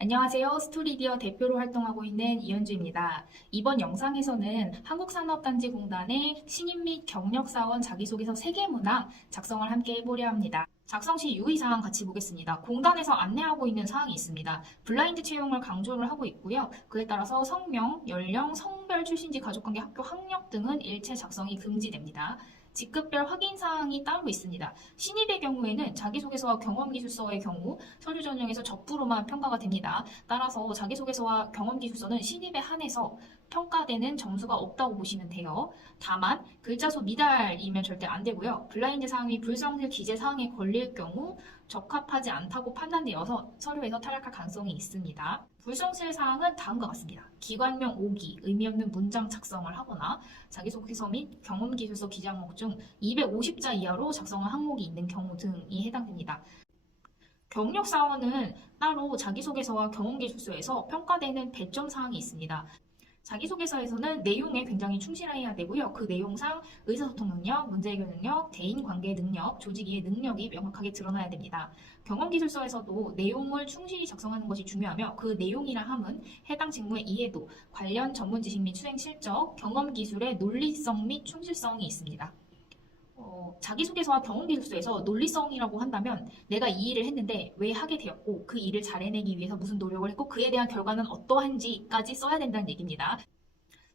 안녕하세요. 스토리디어 대표로 활동하고 있는 이현주입니다. 이번 영상에서는 한국산업단지공단의 신입 및 경력사원 자기소개서 3개 문항 작성을 함께 해보려 합니다. 작성 시 유의사항 같이 보겠습니다. 공단에서 안내하고 있는 사항이 있습니다. 블라인드 채용을 강조를 하고 있고요. 그에 따라서 성명, 연령, 성별, 출신지, 가족관계, 학교, 학력 등은 일체 작성이 금지됩니다. 직급별 확인사항이 따로 있습니다. 신입의 경우에는 자기소개서와 경험기술서의 경우 서류 전형에서 적부로만 평가가 됩니다. 따라서 자기소개서와 경험기술서는 신입에 한해서 평가되는 점수가 없다고 보시면 돼요. 다만 글자수 미달이면 절대 안 되고요. 블라인드 사항이 불성실 기재 사항에 걸릴 경우 적합하지 않다고 판단되어서 서류에서 탈락할 가능성이 있습니다. 불성실 사항은 다음과 같습니다. 기관명 오기, 의미 없는 문장 작성을 하거나 자기소개서 및 경험기술서 기장목 중 250자 이하로 작성한 항목이 있는 경우 등이 해당됩니다. 경력사원은 따로 자기소개서와 경험기술서에서 평가되는 배점 사항이 있습니다. 자기소개서에서는 내용에 굉장히 충실해야 되고요. 그 내용상 의사소통 능력, 문제해결 능력, 대인관계 능력, 조직이해 능력이 명확하게 드러나야 됩니다. 경험기술서에서도 내용을 충실히 작성하는 것이 중요하며 그 내용이라 함은 해당 직무의 이해도, 관련 전문 지식 및 수행 실적, 경험기술의 논리성 및 충실성이 있습니다. 자기소개서와 경험기술서에서 논리성이라고 한다면 내가 이 일을 했는데 왜 하게 되었고 그 일을 잘 해내기 위해서 무슨 노력을 했고 그에 대한 결과는 어떠한지까지 써야 된다는 얘기입니다.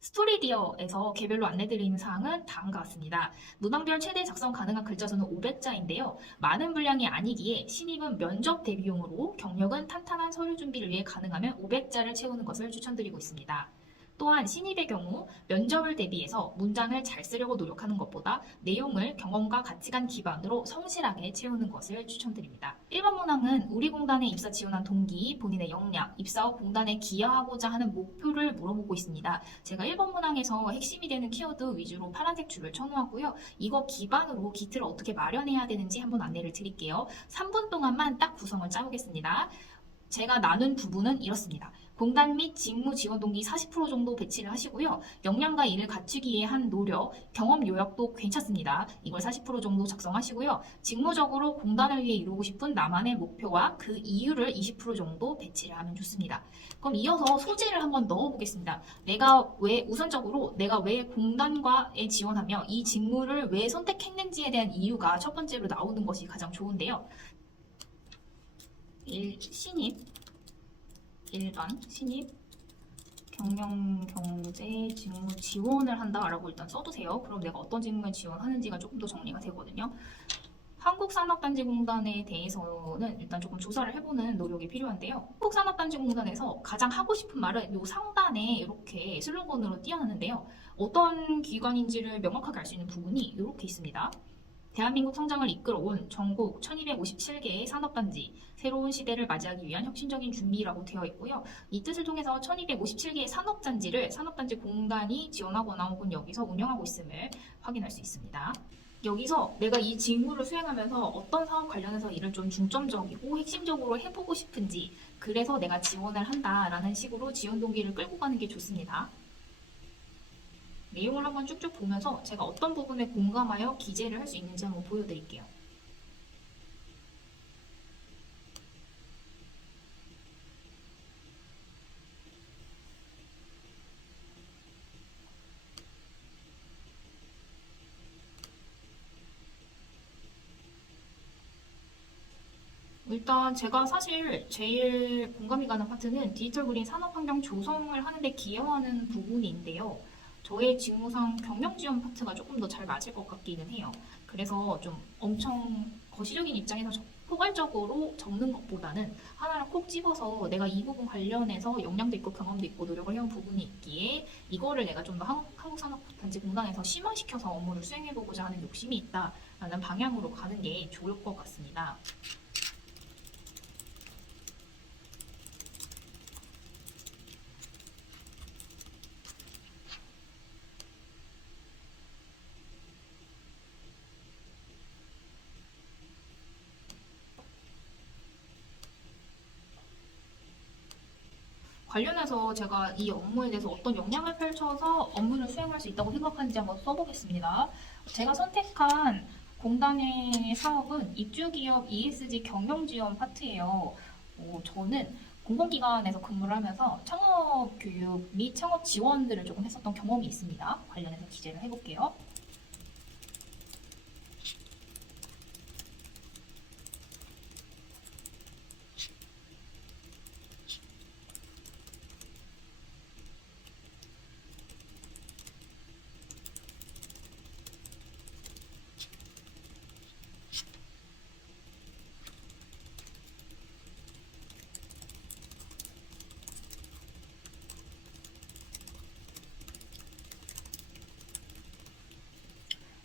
스토리디어에서 개별로 안내드리는 사항은 다음과 같습니다. 문항별 최대 작성 가능한 글자수는 500자인데요. 많은 분량이 아니기에 신입은 면접 대비용으로 경력은 탄탄한 서류 준비를 위해 가능하면 500자를 채우는 것을 추천드리고 있습니다. 또한 신입의 경우 면접을 대비해서 문장을 잘 쓰려고 노력하는 것보다 내용을 경험과 가치관 기반으로 성실하게 채우는 것을 추천드립니다. 1번 문항은 우리 공단에 입사 지원한 동기, 본인의 역량, 입사 후 공단에 기여하고자 하는 목표를 물어보고 있습니다. 제가 1번 문항에서 핵심이 되는 키워드 위주로 파란색 줄을 쳐놓았고요. 이거 기반으로 기틀을 어떻게 마련해야 되는지 한번 안내를 드릴게요. 3분 동안만 딱 구성을 짜보겠습니다. 제가 나눈 부분은 이렇습니다. 공단 및 직무 지원 동기 40% 정도 배치를 하시고요. 역량과 이를 갖추기 위해 한 노력, 경험 요약도 괜찮습니다. 이걸 40% 정도 작성하시고요. 직무적으로 공단을 위해 이루고 싶은 나만의 목표와 그 이유를 20% 정도 배치를 하면 좋습니다. 그럼 이어서 소재를 한번 넣어보겠습니다. 우선적으로 내가 왜 공단과에 지원하며 이 직무를 왜 선택했는지에 대한 이유가 첫 번째로 나오는 것이 가장 좋은데요. 일반 신입 경영 경제 직무 지원을 한다라고 일단 써두세요. 그럼 내가 어떤 직무에 지원하는지가 조금 더 정리가 되거든요. 한국산업단지공단에 대해서는 일단 조금 조사를 해보는 노력이 필요한데요. 한국산업단지공단에서 가장 하고 싶은 말은 이 상단에 이렇게 슬로건으로 띄어놨는데요. 어떤 기관인지를 명확하게 알 수 있는 부분이 이렇게 있습니다. 대한민국 성장을 이끌어온 전국 1257개의 산업단지, 새로운 시대를 맞이하기 위한 혁신적인 준비라고 되어 있고요. 이 뜻을 통해서 1257개의 산업단지를 산업단지 공단이 지원하거나 혹은 여기서 운영하고 있음을 확인할 수 있습니다. 여기서 내가 이 직무를 수행하면서 어떤 사업 관련해서 일을 좀 중점적이고 핵심적으로 해보고 싶은지, 그래서 내가 지원을 한다라는 식으로 지원 동기를 끌고 가는 게 좋습니다. 내용을 한번 쭉쭉 보면서 제가 어떤 부분에 공감하여 기재를 할 수 있는지 한번 보여드릴게요. 일단 제가 사실 제일 공감이 가는 파트는 디지털 그린 산업환경 조성을 하는 데 기여하는 부분인데요. 저의 직무상 경영 지원 파트가 조금 더 잘 맞을 것 같기는 해요. 그래서 좀 엄청 거시적인 입장에서 포괄적으로 적는 것보다는 하나를 콕 집어서 내가 이 부분 관련해서 역량도 있고 경험도 있고 노력을 해온 부분이 있기에 이거를 내가 좀 더 한국산업단지 공단에서 심화시켜서 업무를 수행해보고자 하는 욕심이 있다라는 방향으로 가는 게 좋을 것 같습니다. 관련해서 제가 이 업무에 대해서 어떤 역량을 펼쳐서 업무를 수행할 수 있다고 생각하는지 한번 써보겠습니다. 제가 선택한 공단의 사업은 입주기업 ESG 경영지원 파트예요. 저는 공공기관에서 근무를 하면서 창업 교육 및 창업 지원들을 조금 했었던 경험이 있습니다. 관련해서 기재를 해볼게요.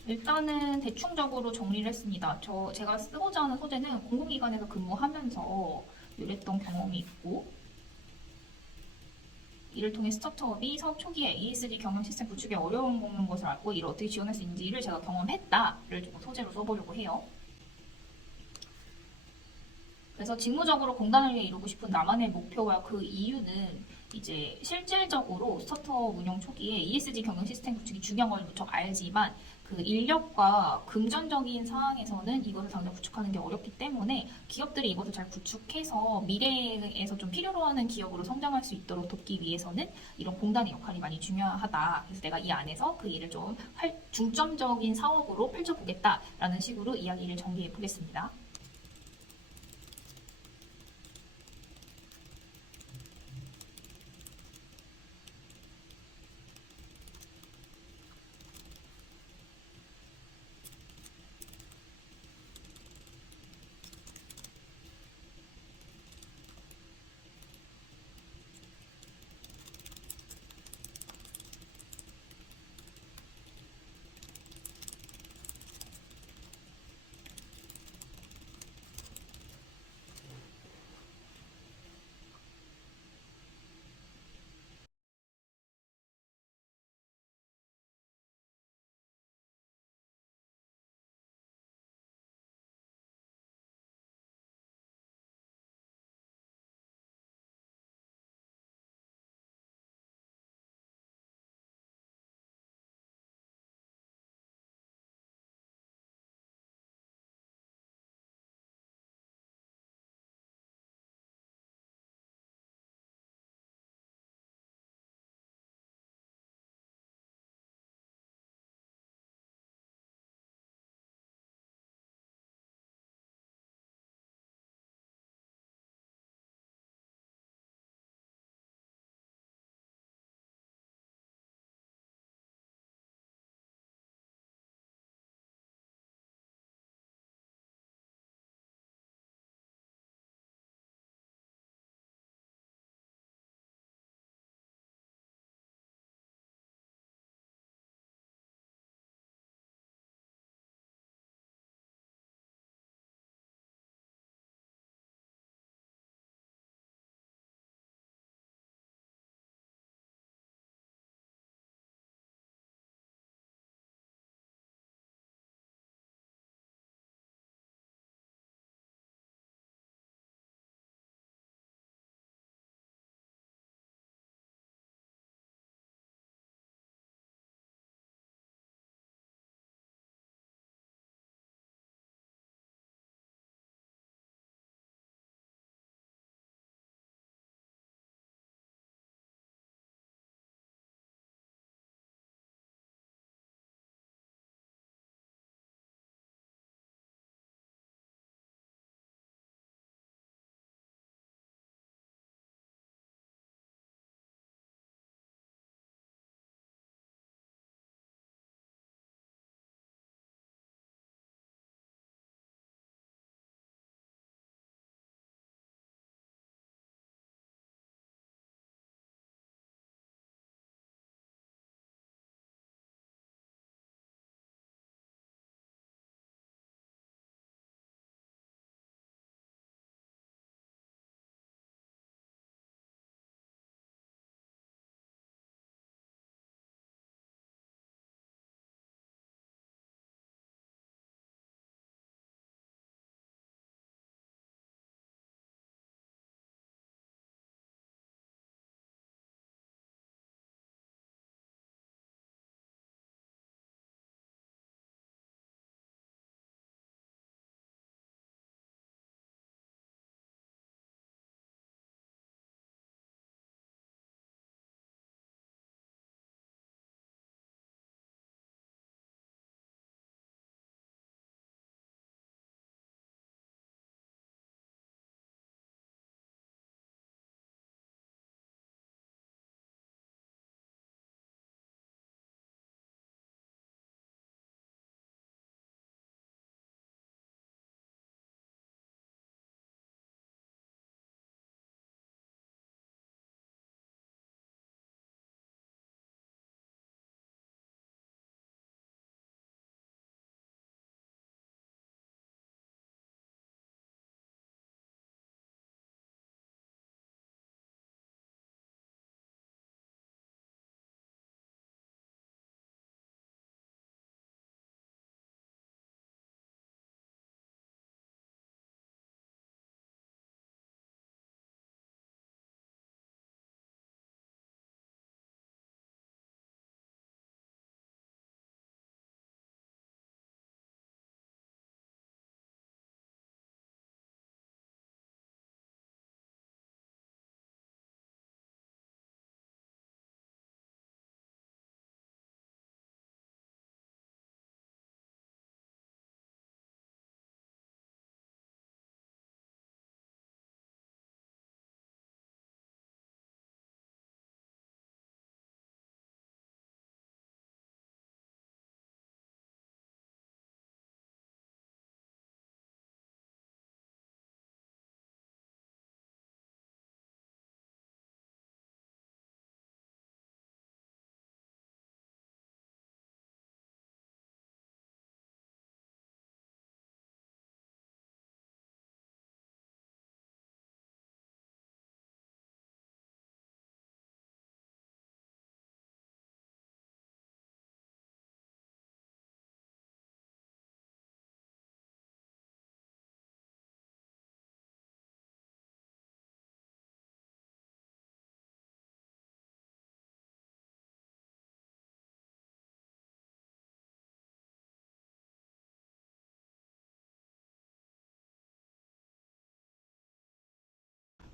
일단은 대충적으로 정리를 했습니다. 제가 쓰고자 하는 소재는 공공기관에서 근무하면서 이랬던 경험이 있고, 이를 통해 스타트업이 사업 초기에 ESG 경영 시스템 구축에 어려움을 겪는 것을 알고 이를 어떻게 지원할 수 있는지를 제가 경험했다를 좀 소재로 써보려고 해요. 그래서 직무적으로 공단을 위해 이루고 싶은 나만의 목표와 그 이유는 이제 실질적으로 스타트업 운영 초기에 ESG 경영 시스템 구축이 중요한 걸 무척 알지만 그 인력과 금전적인 상황에서는 이것을 당장 구축하는 게 어렵기 때문에 기업들이 이것을 잘 구축해서 미래에서 좀 필요로 하는 기업으로 성장할 수 있도록 돕기 위해서는 이런 공단의 역할이 많이 중요하다. 그래서 내가 이 안에서 그 일을 좀 중점적인 사업으로 펼쳐보겠다라는 식으로 이야기를 정리해 보겠습니다.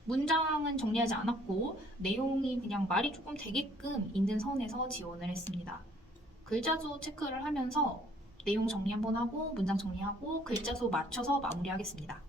문장은 정리하지 않았고 내용이 그냥 말이 조금 되게끔 있는 선에서 지원을 했습니다. 글자 수 체크를 하면서 내용 정리 한번 하고 문장 정리하고 글자 수 맞춰서 마무리하겠습니다.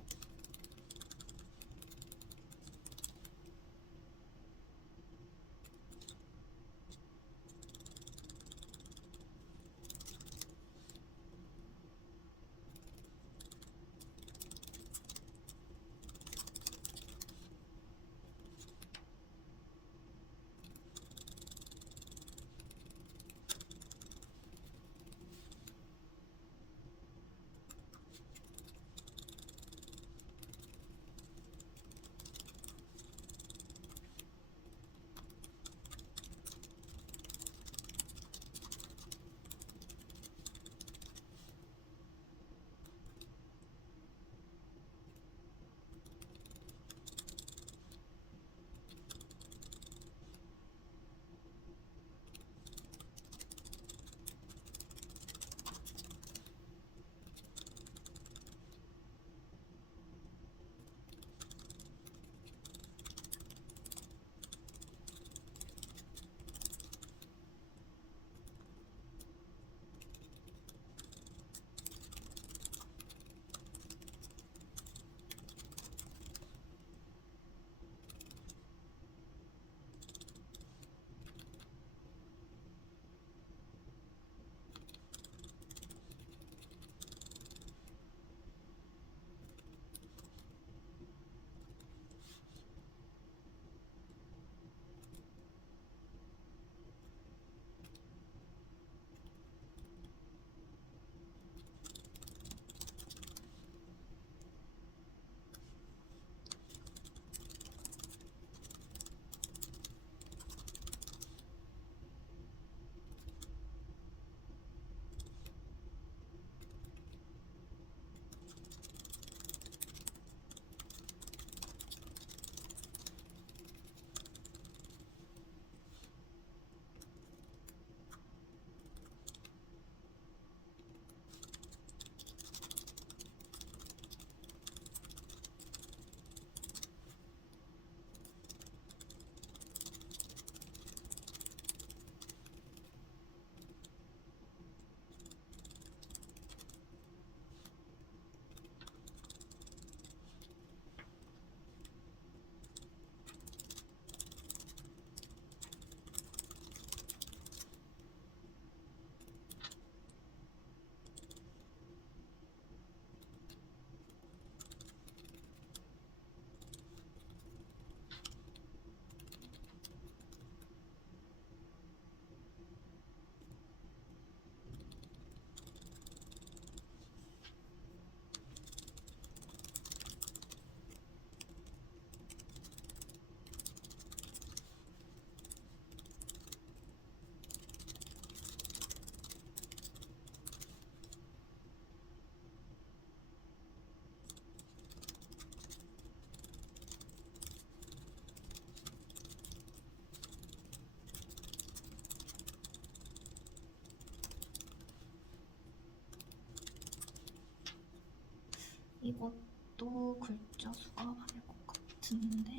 이것도 글자 수가 많을 것 같은데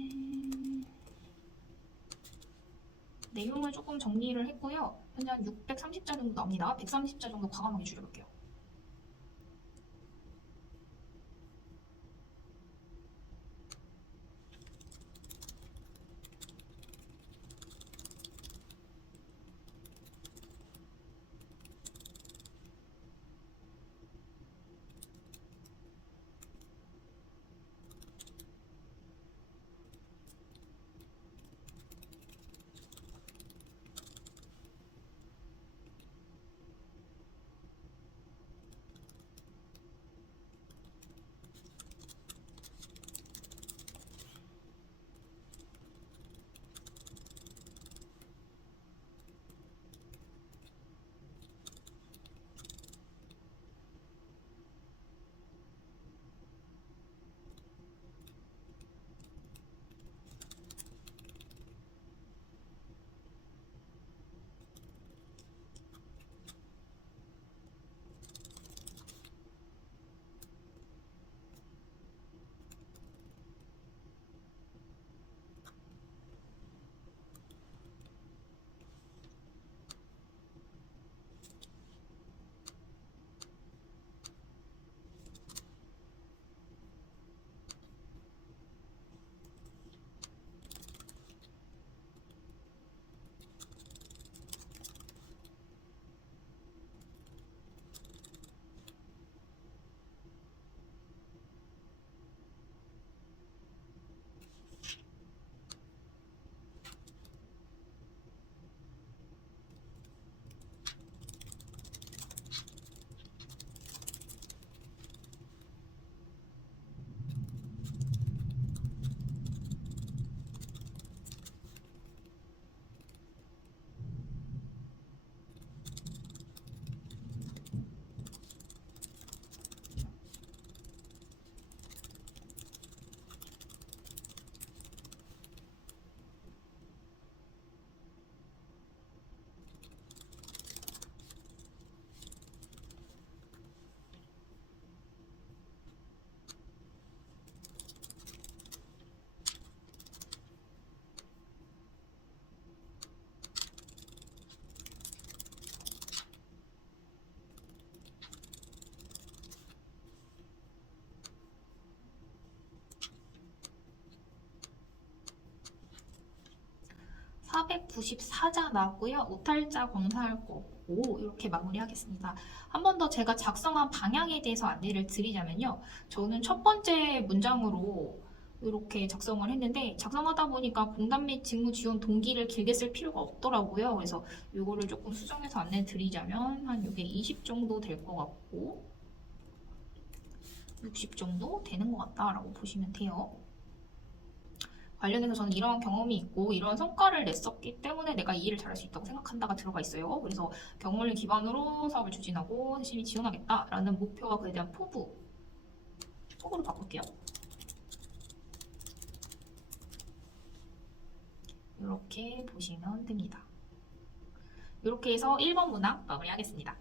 내용을 조금 정리를 했고요. 현재 한 630자 정도 나옵니다. 130자 정도 과감하게 줄여볼게요. 494자 나왔고요. 오탈자 검사할 거고 이렇게 마무리하겠습니다. 한 번 더 제가 작성한 방향에 대해서 안내를 드리자면요. 저는 첫 번째 문장으로 이렇게 작성을 했는데 작성하다 보니까 공단 및 직무 지원 동기를 길게 쓸 필요가 없더라고요. 그래서 이거를 조금 수정해서 안내 드리자면 한 이게 20 정도 될 것 같고 60 정도 되는 것 같다라고 보시면 돼요. 관련해서 저는 이런 경험이 있고 이런 성과를 냈었기 때문에 내가 이 일을 잘할 수 있다고 생각한다가 들어가 있어요. 그래서 경험을 기반으로 사업을 추진하고 열심히 지원하겠다라는 목표와 그에 대한 포부로 바꿀게요. 이렇게 보시면 됩니다. 이렇게 해서 1번 문항 마무리하겠습니다.